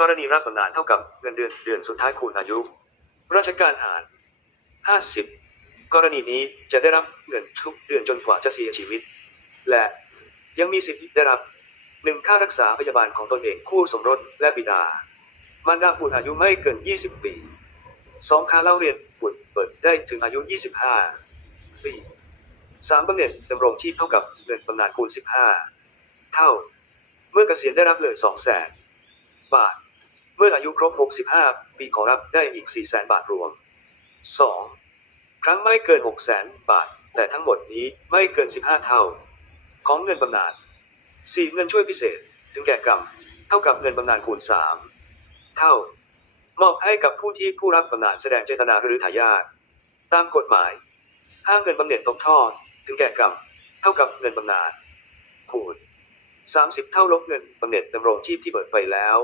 กรณีรับบำนาญเท่ากับเงินเดือนเดือนสุดท้ายคูณอายุ ราชการหาร 50 กรณีนี้จะได้รับเงินทุกเดือนจนกว่าจะเสียชีวิต และยังมีสิทธิ์ได้รับหนึ่งค่ารักษาพยาบาลของตนเองคู่สมรสและบิดา มารดาบุตรอายุไม่เกิน 20 ปีสองค่าเล่าเรียนบุตรเปิดได้ถึงอายุ 25 ปีสามบำเหน็จดำรงชีพเท่ากับเงินบำนาญคูณ 15 เท่า เมื่อเกษียณได้รับเลย2แสนบาท เมื่ออายุครบ 65 ปีขอรับได้อีก4แสนบาทรวม 2. ครั้งไม่เกิน6แสนบาท แต่ทั้งหมดนี้ไม่เกิน 15 เท่า ของเงินบำนาญ 4. เงินช่วยพิเศษ ถึงแก่กรรม เท่ากับเงินบำนาญคูณ 3 เท่า มอบให้กับผู้ที่ผู้รับบำนาญแสดงเจตนาหรือทายาทตามกฎหมาย ห้าเงินบำเหน็จตกทอด ถึงแก่กรรม เท่ากับเงินบำนาญคูณ 30 เท่าลบเงินบำเหน็จดำรงชีพที่เบิกไปแล้ว